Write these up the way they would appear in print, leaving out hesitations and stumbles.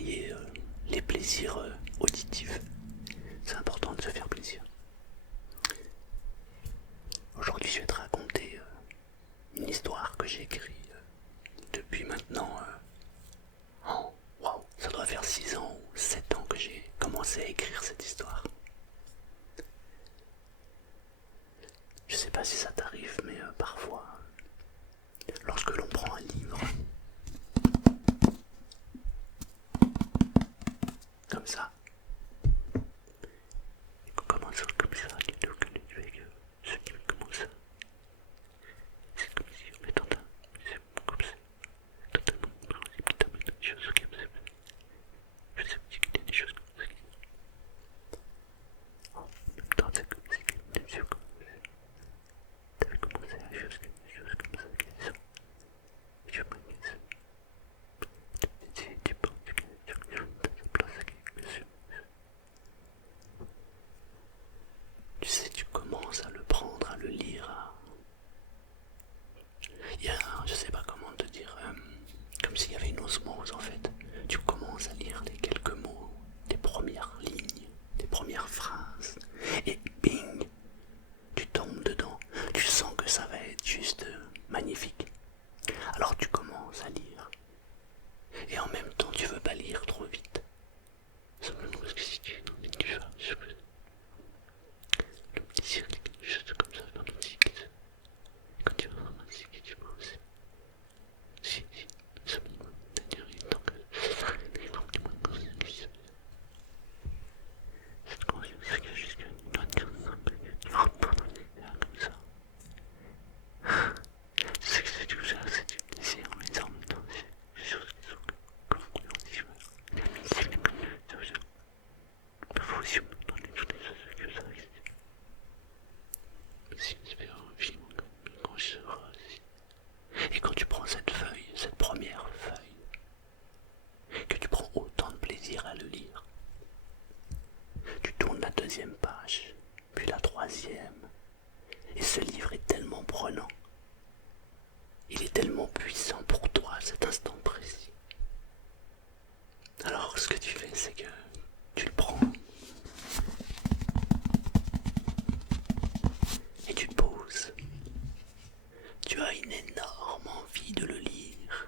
varier les plaisirs auditifs. C'est important de se faire plaisir. Aujourd'hui, je vais te raconter une histoire que j'ai écrite depuis maintenant. Waouh, ça doit faire 6 ans ou 7 ans que j'ai commencé à écrire cette histoire. Je sais pas si ça t'arrive, mais parfois, lorsque l'on prend un livre, comme ça, et qu'on commence comme ça, ce qui commence, c'est comme si on est en train, c'est comme ça, totalement compréhensible, des choses comme ça. Je sais qu'il y a des choses comme ça. En même temps, c'est comme si des yeux comme ça. T'avais commencé à des choses comme ça qui sont. Je me dis, tu penses que tu as ta place quelque chose. Tu sais, tu commences à le prendre, à le lire. Il y a, je sais pas comment te dire, comme s'il y avait une osmose en fait. Tu commences à lire les quelques mots, les premières lignes, les premières phrases, et bing, tu tombes dedans. Tu sens que ça va être juste magnifique. Alors tu commences à lire. Et en même temps, tu veux pas lire trop vite. Simplement parce que si tu es dans une différence, le petit cercle, quelque chose comme ça dans le cycle. Quand tu vas dans un cycle, tu penses. Si, simplement, c'est-à-dire, tant que ça sera l'exemple du moins de conscience qui se fait. Cette conscience, c'est que jusqu'à une bonne conscience, tu rentres pas dans l'univers comme ça. C'est que c'est tout ça, c'est du plaisir, mais en même temps, c'est des choses qui sont compréhensibles. C'est comme ça. Parfois aussi, on peut donner toutes les choses que ça existe. C'est une espèce de film, quand je serai aussi. Et quand tu prends cette feuille, cette première feuille, que tu prends autant de plaisir à le lire, tu tournes la deuxième page, puis la troisième, et ce livre est tellement prenant, il est tellement puissant pour toi à cet instant précis. Alors ce que tu fais, c'est que tu le prends et tu te poses. Tu as une énorme envie de le lire.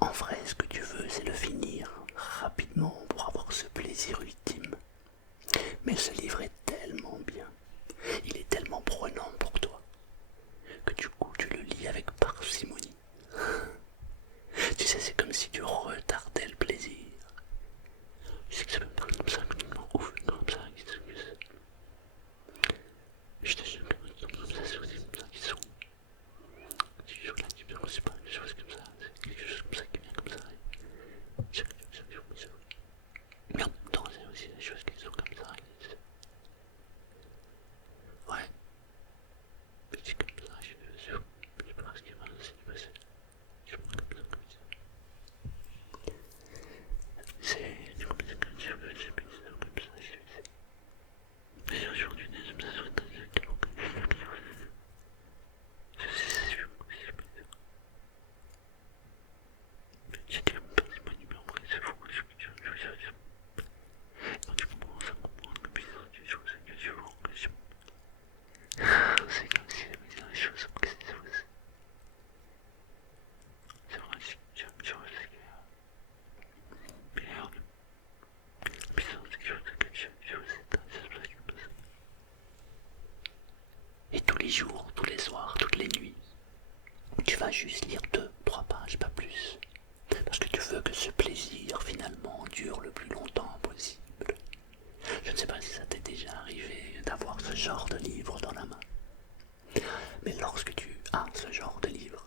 En vrai, ce que tu veux, c'est le finir rapidement pour avoir ce plaisir ultime. Mais ce livre est tellement bien, il est tellement prenant pour toi, que du coup tu le lis avec parcimonie. Tu sais, c'est comme si tu retardais le plaisir. Je sais que ça peut pas comme ça, ouf, comme ça, je te jure comme ça, c'est aussi comme ça qu'ils sont. Si je joue là, tu peux c'est pas quelque chose comme ça, c'est quelque chose comme ça qui vient comme ça. Chaque jour, mais en même temps, c'est aussi des choses qui sont comme ça. Ouais, mais c'est comme ça, je sais pas ce qui va se passer. Je vois comme ça. C'est comme ça que je veux, c'est comme ça, je sais. Mais aujourd'hui, ça serait exactement comme ça. J'ai dit c'est pas numéro, c'est fou, quand tu commences à comprendre que putain, tu joues, c'est que tu vois en question. C'est comme si les choses sont que c'est vrai. C'est vrai, tu vois, c'est que. Merde. Putain, c'est quelque chose que tu vois, c'est comme ça. Et tous les jours, tous les soirs, toutes les nuits, tu vas juste lire 2, 3 pages, pas plus. Parce que tu veux que ce plaisir, finalement, dure le plus longtemps possible. Je ne sais pas si ça t'est déjà arrivé d'avoir ce genre de livre dans la main. Mais lorsque tu as ce genre de livre,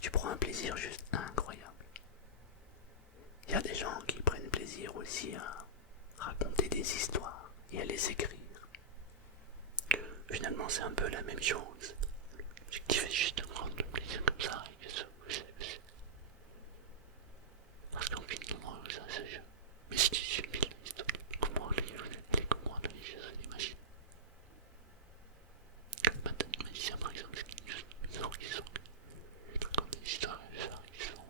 tu prends un plaisir juste incroyable. Il y a des gens qui prennent plaisir aussi à raconter des histoires et à les écrire. Finalement, c'est un peu la même chose. Tu fais juste prendre le plaisir comme ça et que ça, parce qu'en finalement, ça c'est jeu. Mais si tu suis l'histoire, comment les choses s'imaginer. Maintenant, les magiciens par exemple, c'est quelque chose de bizarre qui sont. Quand des histoires bizarres qui sont.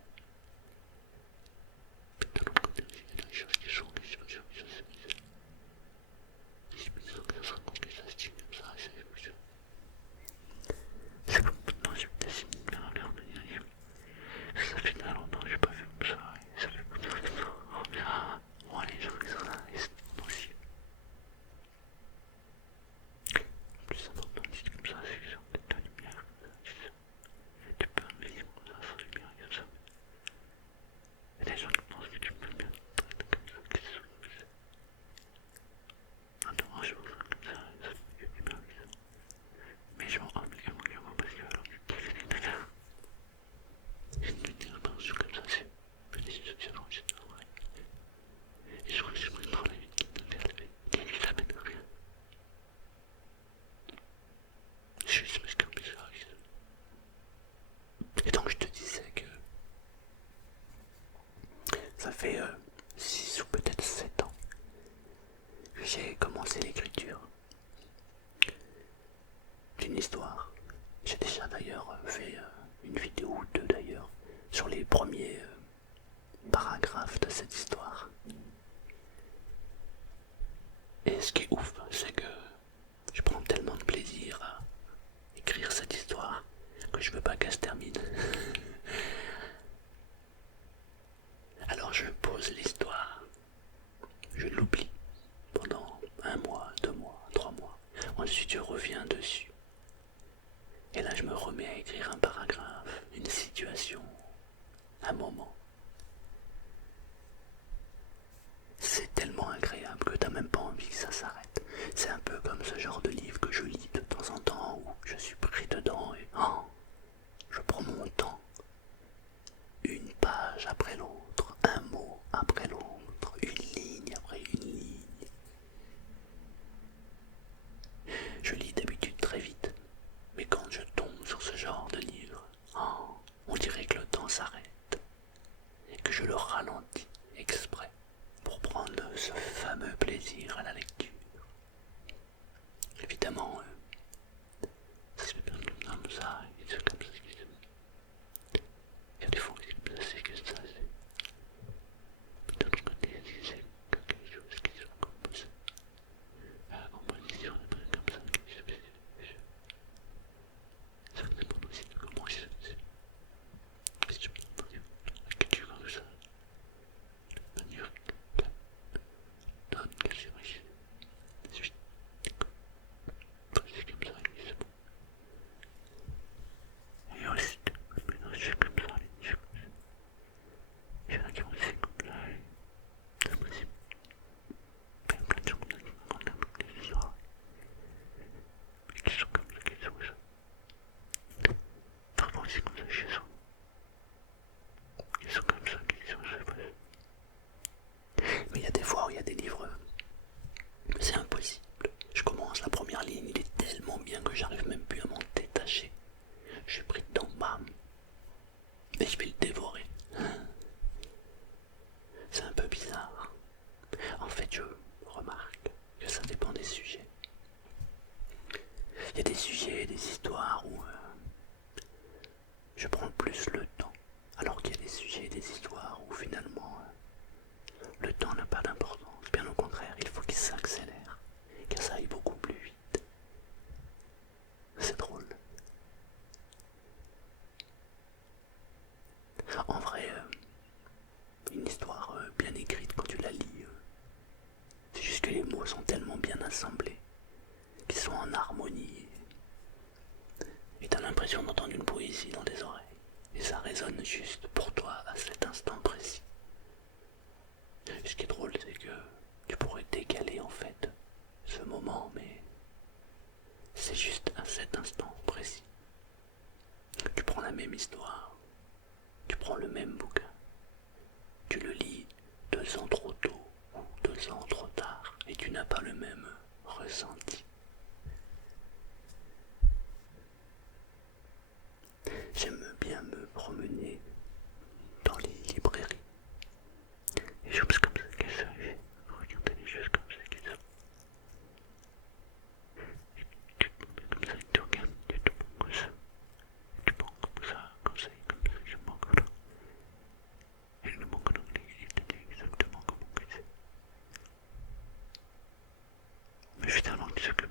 d'ailleurs fait une vidéo ou deux d'ailleurs sur les premiers paragraphes de cette histoire. Et ce qui est ouf, c'est que je prends tellement de plaisir à écrire cette histoire que je veux pas qu'elle se termine. Alors je pose l'histoire, je l'oublie pendant 1 mois, 2 mois, 3 mois. Ensuite je reviens dessus. Et là je me remets à écrire un paragraphe, une situation, un moment. C'est tellement agréable que t'as même pas envie que ça s'arrête. C'est un peu comme ce genre de livre que je lis de temps en temps où je suis pris dedans et je prends mon temps. Une page après l'autre, un mot après l'autre, une ligne après une ligne. Je lis d'habitude très vite, mais quand je tombe sur ce genre de livre, on dirait que le temps s'arrête et que je le ralentis exprès pour prendre ce fameux plaisir à la lecture. Évidemment, ça se fait comme ça, et c'est comme ça. Il y a des fois c'est que ça, c'est d'un autre côté, c'est quelque chose qui se compose à la composition, des trucs comme ça, ça dépend aussi de comment je fais. Si je peux dire quelque chose comme ça, de manière donne que c'est riche. C'est comme ça, c'est bon. Et aussi, c'est comme ça, il y en a qui vont essayer comme là, c'est possible. Il y a plein de gens comme ça qui me racontent des histoires, et qui sont comme ça, qui sont ça. Parfois aussi comme ça chez eux. Ils sont comme ça, qui sont ça. Mais il y a des fois où il y a des livres, c'est impossible. Je commence la première ligne, il est tellement bien que j'arrive même plus à m'en détacher. Je suis pris dedans, bam. Et je vais le dévorer. C'est un peu bizarre. En fait, je remarque que ça dépend des sujets. Il y a des sujets, des histoires où je prends plus le temps. Alors qu'il y a des sujets, des histoires où finalement le temps n'a pas d'importance. Bien au contraire, il faut qu'il s'accélère, que ça aille beaucoup plus vite. C'est drôle. En vrai, une histoire bien écrite quand tu la lis, c'est juste que les mots sont tellement bien assemblés, qu'ils sont en harmonie, et t'as l'impression d'entendre une poésie dans tes oreilles, et ça résonne juste pour toi à cet instant précis. Et ce qui est drôle, c'est que tu pourrais décaler en fait ce moment, mais c'est juste à cet instant précis. Tu prends la même histoire, tu prends le même bouquin, tu le lis 2 ans trop tôt ou 2 ans trop tard, et tu n'as pas le même ressenti. J'aime bien me promener dans les librairies. Et je pense comme ça qu'elles arrivent. Regardez les choses comme ça qu'ils sont. Et tu te mets comme ça, et tu regardes, tu te prends comme ça. Tu prends comme ça, je manque là. Et je manque dans les idées exactement comment que c'est. Mais finalement, tu sais que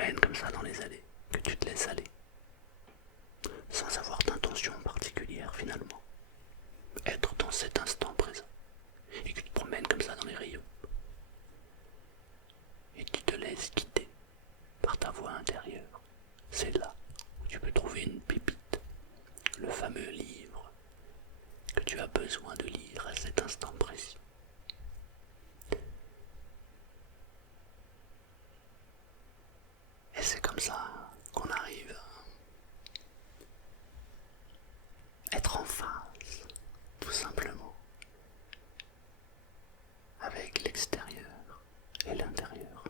promènes comme ça dans les allées, que tu te laisses aller, sans avoir d'intention particulière finalement. Être dans cet instant présent, et que tu te promènes comme ça dans les rayons, et tu te laisses guider par ta voix intérieure. C'est là où tu peux trouver une pépite, le fameux livre que tu as besoin de lire à cet instant précis. Et c'est comme ça qu'on arrive à être en phase, tout simplement, avec l'extérieur et l'intérieur.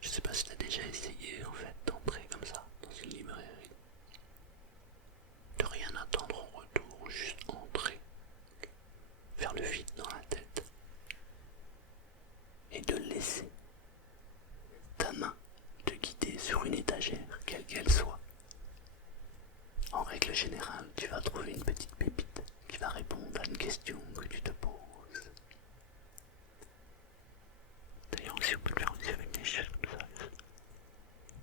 Je sais pas si tu as déjà essayé en fait d'entrer comme ça dans une librairie, de rien attendre en retour, juste entrer, faire le vide dans la tête et de laisser ta main te guider sur une étagère, quelle qu'elle soit. En règle générale, tu vas trouver une petite pépite qui va répondre à une question que tu te poses. D'ailleurs, si on peut le faire aussi avec des choses comme ça,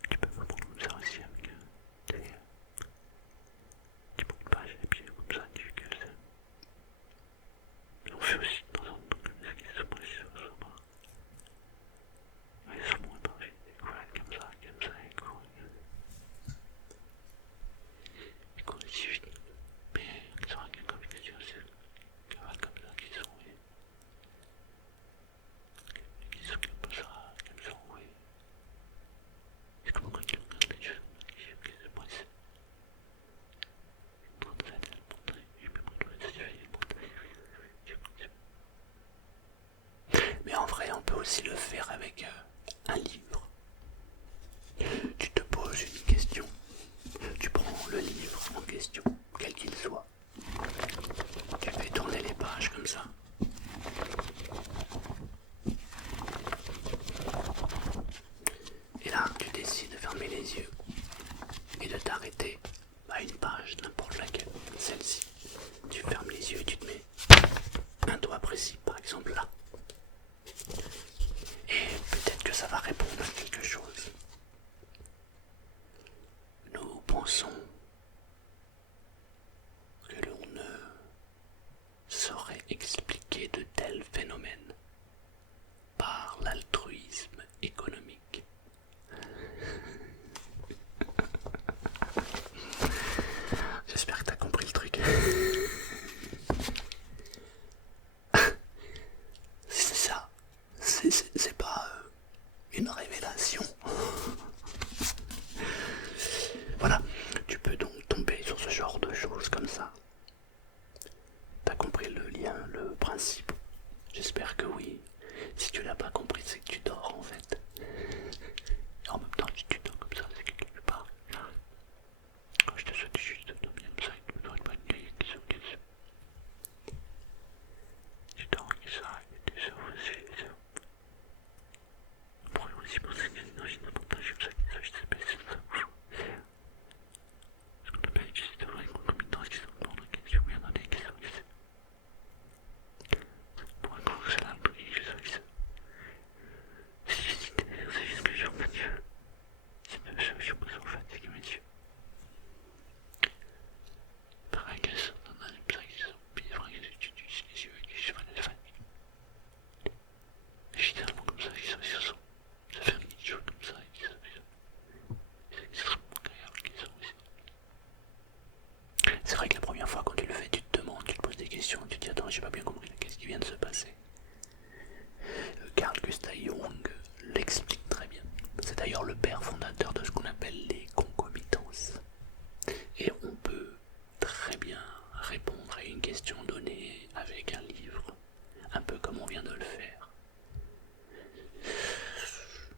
tu peux me prendre comme ça aussi avec des bouts de page et puis comme ça, tu que ça. On fait aussi de temps en temps comme ça, qui se passe sur ça. Ouais, ça m'aurait pas envie de courir comme ça, et courir. Et courir si vite. Mais ça va quelqu'un avec des yeux, c'est comme ça qui sont, oui. Qui sont comme ça, oui. C'est comme quand tu regardes les choses qui se passent. Mais en vrai, on peut aussi le faire avec un livre. Tu te poses une question, tu prends le livre en question, quel qu'il soit, tu fais tourner les pages comme ça. Et là, tu décides de fermer les yeux et de t'arrêter à une page, n'importe laquelle, celle-ci. Tu fermes les yeux et tu te mets un doigt précis, par exemple là. Et peut-être que ça va répondre à quelque chose. Nous pensons que l'on ne saurait expliquer de tels phénomènes par l'altruisme économique. J'espère que t'as compris le truc. C'est ça. C'est pas une révélation. Voilà, tu peux donc tomber sur ce genre de choses comme ça. T'as compris le lien, le principe? J'espère que oui. Si tu l'as pas compris, c'est que tu dors en fait. Et en même temps, si tu dors comme ça, c'est que quelque part. Je te souhaite juste de dormir comme ça, et de me faire une bonne nuit, qui se tu dors comme ça, et tu sors aussi. On pourrait aussi penser qu'il y a une énergie d'avantage comme ça, qui s'appelle ça. Ce qu'on appelle ici d'avoir une concomitance qui sont dans la question, il y en a des qui sont ici. Pour un coup, c'est là, je sais ça. Si je dis c'est juste que je suis en fait, je suis pas en fatigue, messieurs. Pareil que ça, on a des blagues qui sont bien, vrai que tu utilises les yeux et que je suis pas de fatigue. Généralement comme ça, ils sont. Ça fait un petit jeu comme ça, et c'est extrêmement agréable qu'ils sont aussi. C'est vrai que la première fois quand tu le fais, tu te demandes, tu te poses des questions, tu te dis attends, j'ai pas bien compris, qu'est-ce qui vient de se passer? Carl Gustav Jung l'explique très bien. C'est d'ailleurs le père fondateur de ce qu'on appelle les concomitances. Et on peut très bien répondre à une question donnée avec un livre, un peu comme on vient de le faire.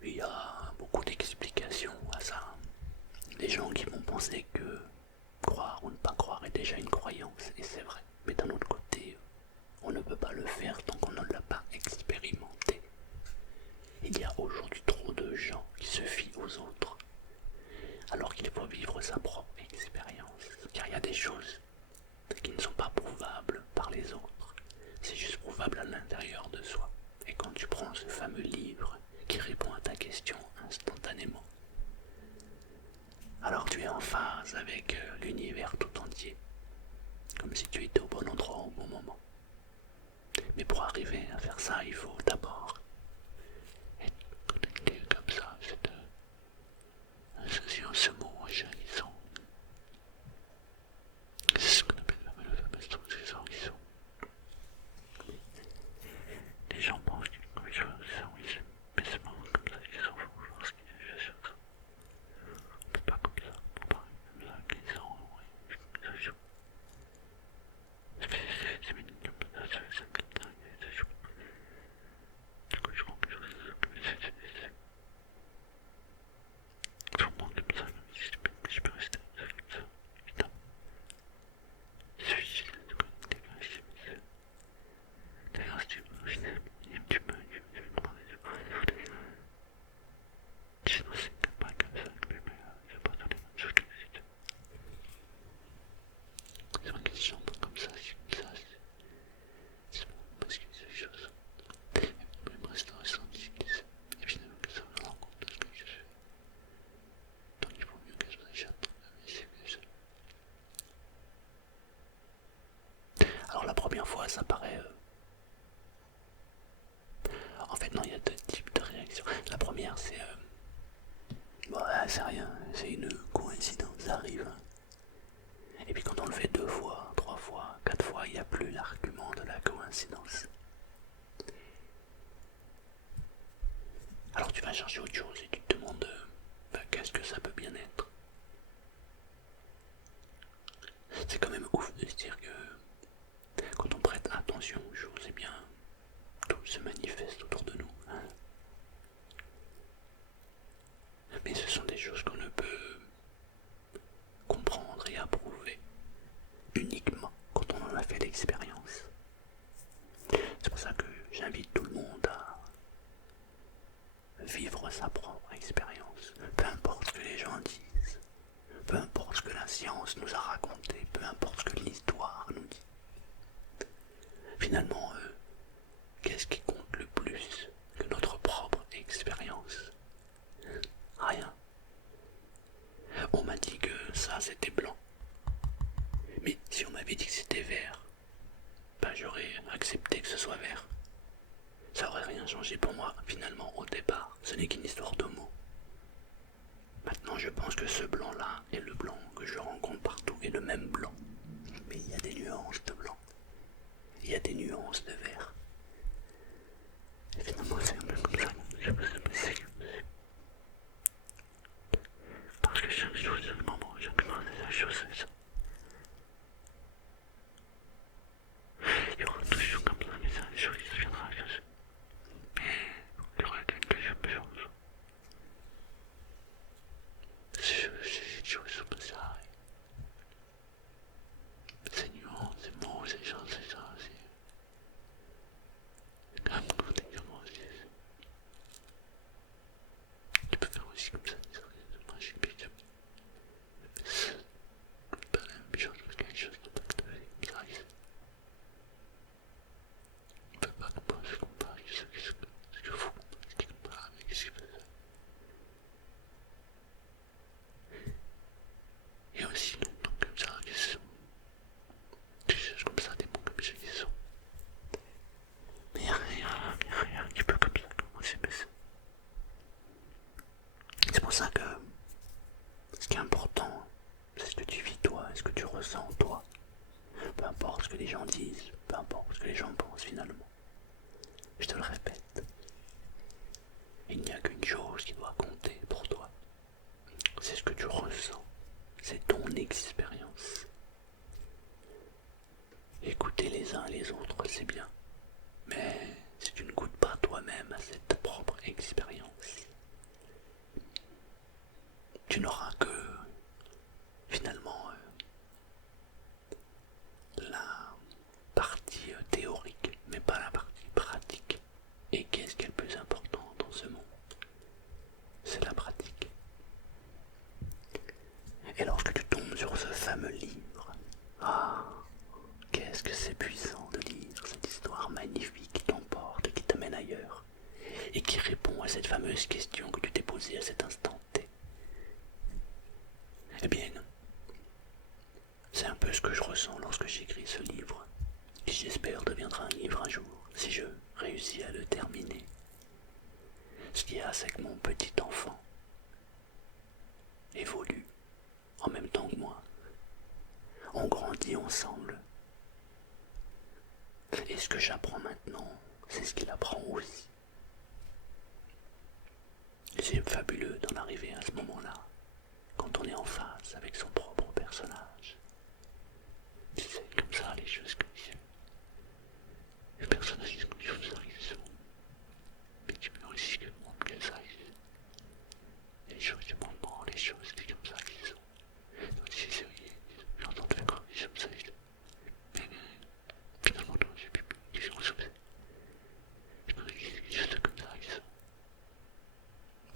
Il y a beaucoup d'explications à ça. Des gens qui vont penser que croire ou ne pas croire est déjà une croyance, et c'est vrai. Mais d'un autre côté, on ne peut pas le faire tant qu'on ne l'a pas expérimenté. Il y a aujourd'hui trop de gens qui se fient aux autres, alors qu'il faut vivre sa propre expérience. Car il y a des choses qui ne sont pas prouvables par les autres. C'est juste prouvable à l'intérieur de soi. Et quand tu prends ce fameux livre qui répond à ta question instantanément. Alors tu es en phase avec l'univers tout entier, comme si tu étais au bon endroit au bon moment. Mais pour arriver à faire ça, il faut d'abord être connecté comme ça, cette association, ce mot jaillissant. C'est ce qu'on appelle la fameuse transition qui sont. Les gens pensent que les choses sont ici, mais c'est pas comme ça qu'ils sont fous lorsqu'il y a des choses. On peut pas comme ça, on parle comme ça qu'ils sont, oui, ça joue. C'est mignon comme ça, c'est comme ça, ça joue. Du coup, je crois que c'est sûrement comme ça, même si je peux rester comme ça, évidemment. Il suffit de connecter avec les chimiques. D'ailleurs, si tu imagines, tu peux demander de parler. Sinon, c'est pas comme ça, mais c'est pas dans les mêmes choses que les sites. C'est vrai que les gens sont comme ça, c'est comme ça, c'est pas parce qu'ils disent des choses. Même restaurant, ils disent évidemment que ça me rend compte de ce que je fais. Donc il vaut mieux que je m'échappe, mais c'est que ça. Alors la première fois, ça paraît... En fait, non, il y a deux types de réactions. La première, c'est... c'est rien, c'est une coïncidence, ça arrive. Et puis quand on le fait 2 fois, 3 fois, 4 fois, il n'y a plus l'argument de la coïncidence. Alors tu vas chercher autre chose et tu te demandes qu'est-ce que ça peut bien être. C'est quand même ouf de se dire que quand on prête attention aux choses, eh bien, tout se manifeste autour de nous. Mais ce sont des choses qu'on ne peut comprendre et approuver uniquement quand on en a fait l'expérience. C'est pour ça que j'invite tout le monde à vivre sa propre expérience, peu importe ce que les gens disent, peu importe ce que la science nous a raconté, peu importe ce que l'histoire nous dit. Finalement, qu'est-ce qui compte le plus que notre propre expérience? Rien. On m'a dit que ça c'était blanc. Mais si on m'avait dit que c'était vert, j'aurais accepté que ce soit vert. Ça aurait rien changé pour moi, finalement, au départ. Ce n'est qu'une histoire de mots. Maintenant, je pense que ce blanc-là et le blanc que je rencontre partout est le même blanc. Mais il y a des nuances de blanc. Il y a des nuances de vert. Et finalement, c'est un peu comme ça. Je sais pas si c'est parce que chaque chose, à un moment, chaque chose, c'est ça. Il y aura toujours comme ça, mais ça, les choses qui se viendra. Mais il y aura quelque chose. C'est choses comme ça. C'est nuance, c'est mots, c'est gens, c'est ça. C'est comme quand t'es comment aussi. Tu peux faire aussi comme ça, des magiques, c'est pas la même chose, parce quelque chose qui peut te faire comme ça. On peut pas comparer ce que vous comparez avec ce que vous faites. Et aussi, donc comme ça, qui sont des choses comme ça, des mots comme ça qui sont. Mais il n'y a rien qui peut comme ça commencer, mais c'est pour ça que ce qui est important, c'est ce que tu vis toi, ce que tu ressens toi. Peu importe ce que les gens disent, peu importe ce que les gens pensent finalement. Je te le répète, il n'y a qu'une chose qui doit compter pour toi. C'est ce que tu ressens, c'est ton expérience. Écouter les uns les autres, c'est bien. Mais si tu ne goûtes pas toi-même à cette propre expérience, tu n'auras que finalement la partie théorique, mais pas la partie pratique. Et qu'est-ce qui est le plus important dans ce monde? C'est la pratique. Et lorsque tu tombes sur ce fameux livre, qu'est-ce que c'est puissant de lire cette histoire magnifique qui t'emporte et qui t'amène ailleurs, et qui répond réponds à cette fameuse question que tu t'es posée à cet instant T. Eh bien non. C'est un peu ce que je ressens lorsque j'écris ce livre, qui j'espère deviendra un livre un jour, si je réussis à le terminer. Ce qu'il y a, c'est que mon petit enfant évolue en même temps que moi. On grandit ensemble. Et ce que j'apprends maintenant, c'est ce qu'il apprend aussi. C'est fabuleux d'en arriver à ce moment-là, quand on est en face avec son propre personnage. Tu sais, comme ça, les choses comme ça. Les personnages comme ça, ils sont. Mais tu peux aussi que le monde comme ça, les choses du moment, les choses comme ça, ils sont. Donc, si c'est vrai, j'entends faire comme ça, mais finalement, non, j'ai plus des gens comme ça. Je me dis juste comme ça, ils sont.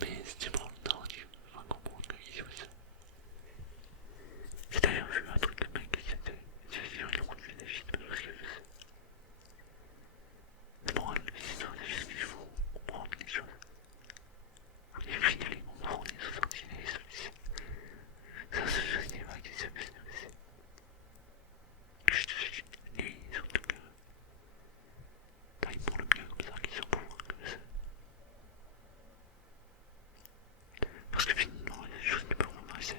Mais si tu prends le temps, tu vas comprendre qu'ils font ça. J'ai d'ailleurs vu un truc de mec qui s'était. J'ai vu une route de film parce que bon, c'est dans les films qu'il faut comprendre les choses. Et puis les comprendre, les ressentis, les solutions. Ça, c'est juste des vagues qui se passent. Je te suis. Et surtout que. Ils font le mieux comme ça, qu'ils sont pour comme ça. Parce que finalement, il y a des choses qui peuvent m'intéresser.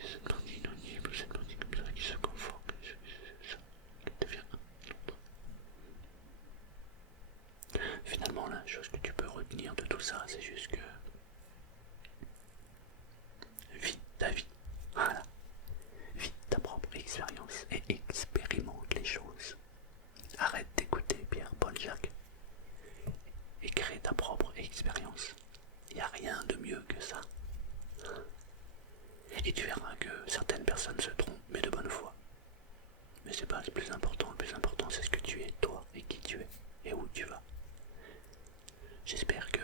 C'est cette partie inaudible, cette partie comme ça qui se conforte, ça devient l'autre. Finalement, la chose que tu peux retenir de tout ça, c'est juste que vis ta vie. Voilà. Vis ta propre expérience et expérimente les choses. Arrête d'écouter Pierre-Paul Jacques et crée ta propre expérience. Il n'y a rien de mieux que ça. Et tu verras que certaines personnes se trompent, mais de bonne foi. Mais c'est pas le plus important. Le plus important, c'est ce que tu es, toi, et qui tu es, et où tu vas. J'espère que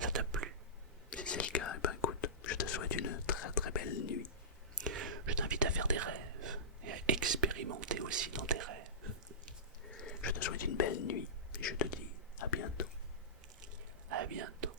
ça t'a plu. Si c'est le cas, ben écoute, je te souhaite une très très belle nuit. Je t'invite à faire des rêves et à expérimenter aussi dans tes rêves. Je te souhaite une belle nuit et je te dis à bientôt. À bientôt.